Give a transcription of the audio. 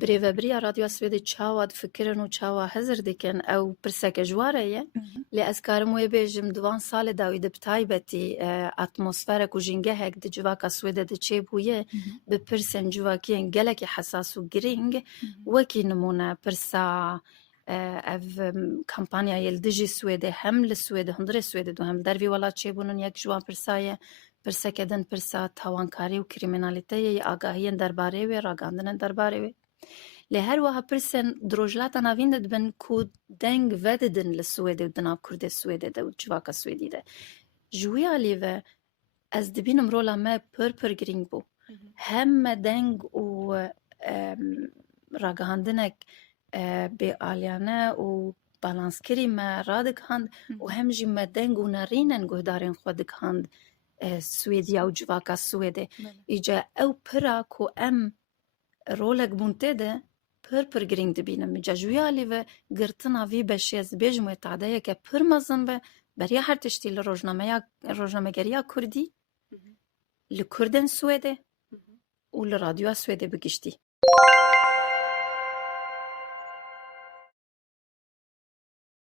برێڤەبریە رادیۆ سوێدی چاوا دفکرن و چاوا هەزر دکن ئەو پرسەکە ژوارەیە لێ ئەسکارم وێ بێژم دوان ساڵێ داوی دبتایبەتی ئاتمۆسفەرێک و ژینگەهێک دجواکە سوێدە دچێ بوویە بپرسن جوواکیان گەلێکی حەساس و گرنگ وەکی نمونە پرسا ئەڤ کەمپانیا یلدژی سوێدە هەم لە سوێدە هەندرێ سوێدە دو هەم دەروی وڵات چێبوونن یەک جوان پرسایە پرسەکەدن پرسا تاوانکاری و کریمینالیتەیە ئاگاهیان دەربارەی وێ ڕاگاندنە دەربارەی وێ لێ هەروەها پرسن درۆژلاتە ناوین دەبن کو دەنگ ڤەددن لە سوێدە و دناو کوردێ سوێدەدە و جواکە سوێدیدە ژوویا لێڤە ئەس دبینم ڕۆلا me pir girîng bû hemme deng û ragihandinek bêaliyane û balanskirî me radikand û hem jî me deng û nerînen guhdarên xwe dikand Swêdiya û civaka Swêdê îce ew pira ku em rolek bûn tê de pir girîng dibînin min cejûya lê ve girtina vî beşê ez bêjim wê tadeyeke pir mezin be beriya her tiştî li rojnamegeriya Kurdî li Kurdên Swêdê û li radyoya Swêdê bigiştî.